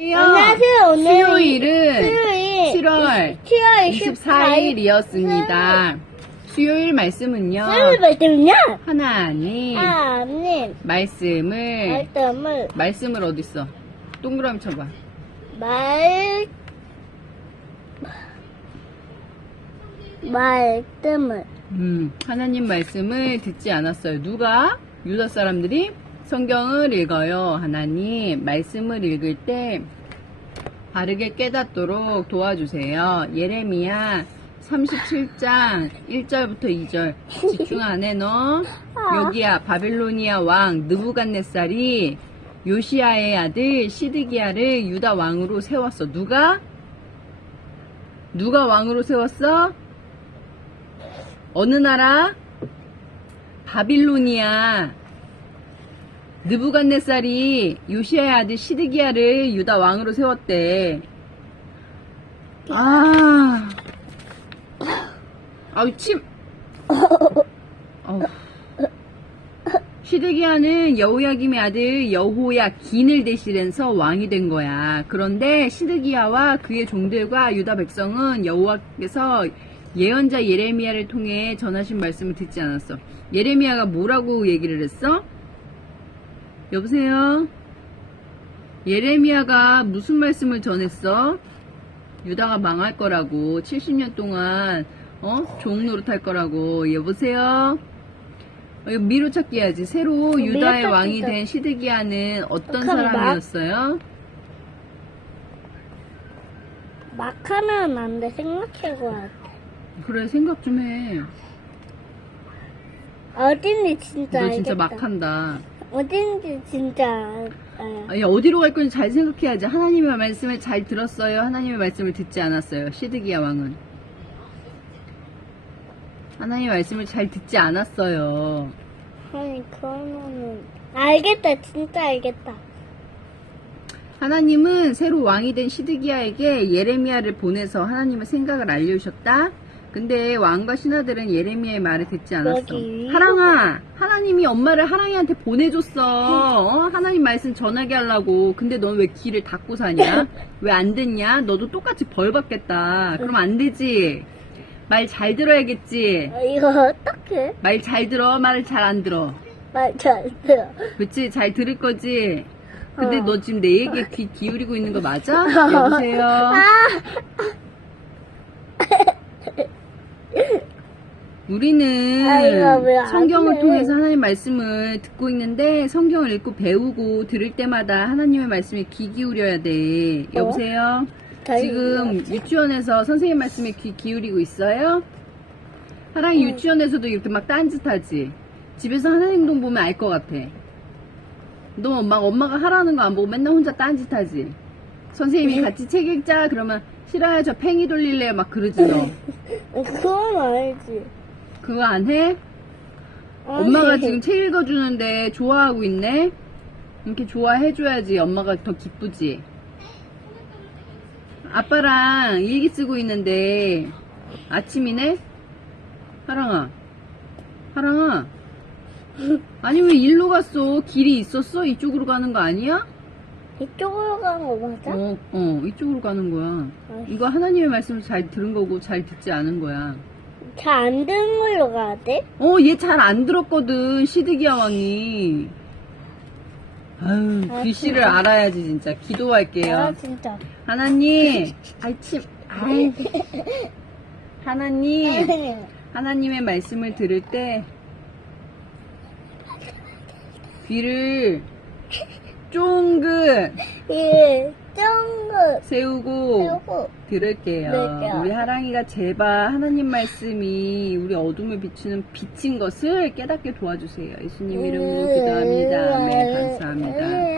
안녕하세요. 오늘 수요일은 수요일 7월 7월 24일이었습니다. 수요일 말씀은요. 수요일 말씀은요? 하나님 하나님 말씀을 말씀을 말씀을 어딨어? 동그라미 쳐봐. 말 말씀을 음, 하나님 말씀을 듣지 않았어요. 누가? 유다 사람들이 성경을 읽어요. 하나님 말씀을 읽을 때 바르게 깨닫도록 도와주세요. 예레미야 37장 1절부터 2절 집중 안 해 너. 여기야 바빌로니아 왕 느부갓네살이 요시아의 아들 시드기야를 유다 왕으로 세웠어. 누가? 누가 왕으로 세웠어? 어느 나라? 바빌로니아. 느부갓네살이 요시아의 아들 시드기야를 유다 왕으로 세웠대. 아. 아우 침. 어우. 시드기야는 여호야김의 아들 여호야긴을 대신해서 왕이 된 거야. 그런데 시드기야와 그의 종들과 유다 백성은 여호와께서 예언자 예레미야를 통해 전하신 말씀을 듣지 않았어. 예레미야가 뭐라고 얘기를 했어? 여보세요? 예레미야가 무슨 말씀을 전했어? 유다가 망할 거라고 70년 동안 어? 종 노릇할 거라고 여보세요? 어, 미로 찾기 해야지. 새로 미로 유다의. 왕이 된 시드기야는 어떤 사람이었어요? 막 하면 안 돼. 생각해봐야 돼. 그래 생각 좀 해. 어딘지 진짜 너 알겠다. 진짜 막한다. 어딘지 진짜 알아요. 아니, 어디로 갈 건지 잘 생각해야지. 하나님의 말씀을 잘 들었어요. 하나님의 말씀을 듣지 않았어요. 시드기야 왕은. 하나님의 말씀을 잘 듣지 않았어요. 아니 그러면은 알겠다. 진짜 알겠다. 하나님은 새로 왕이 된 시드기야에게 예레미야를 보내서 하나님의 생각을 알려주셨다. 근데 왕과 신하들은 예레미야의 말을 듣지 않았어. 여기. 하랑아, 하나님이 엄마를 하랑이한테 보내줬어. 어? 하나님 말씀 전하게 하려고. 근데 넌 왜 귀를 닫고 사냐? 왜 안 듣냐? 너도 똑같이 벌 받겠다. 그럼 안 되지. 말 잘 들어야겠지. 어, 이거 어떡해? 말 잘 들어, 말을 잘안 들어. 말잘 들어. 그치? 잘 들을 거지? 근데 어. 너 지금 내 얘기에 귀 기울이고 있는 거 맞아? 여보세요? 아! 우리는 성경을 돼? 통해서 하나님 말씀을 듣고 있는데 성경을 읽고 배우고 들을 때마다 하나님의 말씀에 귀 기울여야 돼. 여보세요? 저희 지금? 유치원에서 선생님 말씀에 귀 기울이고 있어요? 하랑이 응. 유치원에서도 이렇게 막 딴짓하지? 집에서 하는 행동 보면 알 것 같아. 너 막 엄마가 하라는 거 안 보고 맨날 혼자 딴짓하지? 선생님이 네. 같이 책 읽자 그러면 싫어요 저 팽이 돌릴래요 막 그러지 너. 그건 알지. 그거 안 해? 아니, 엄마가 지금 책 읽어주는데 좋아하고 있네? 이렇게 좋아해줘야지 엄마가 더 기쁘지. 아빠랑 일기 쓰고 있는데 아침이네? 하랑아. 하랑아. 아니 왜 일로 갔어? 길이 있었어? 이쪽으로 가는 거 아니야? 이쪽으로 가는 거 맞아? 어, 어, 이쪽으로 가는 거야. 아, 이거 하나님의 말씀을 잘 들은 거고 잘 듣지 않은 거야. 잘안 되는 걸로 가야 돼? 어, 얘 잘 안 들었거든, 시드기 야 왕이. 아유, 아, 글씨를 진짜. 알아야지, 진짜. 기도할게요. 아 진짜. 하나님, 아이, 침, 아이. 하나님, 하나님의 말씀을 들을 때, 귀를 쫑긋 예, 쫑긋 세우고 세우고 들을게요. 들을게요. 우리 하랑이가 제발 하나님 말씀이 우리 어둠을 비추는 빛인 것을 깨닫게 도와주세요. 예수님 이름으로 기도합니다. 아멘. 감사합니다.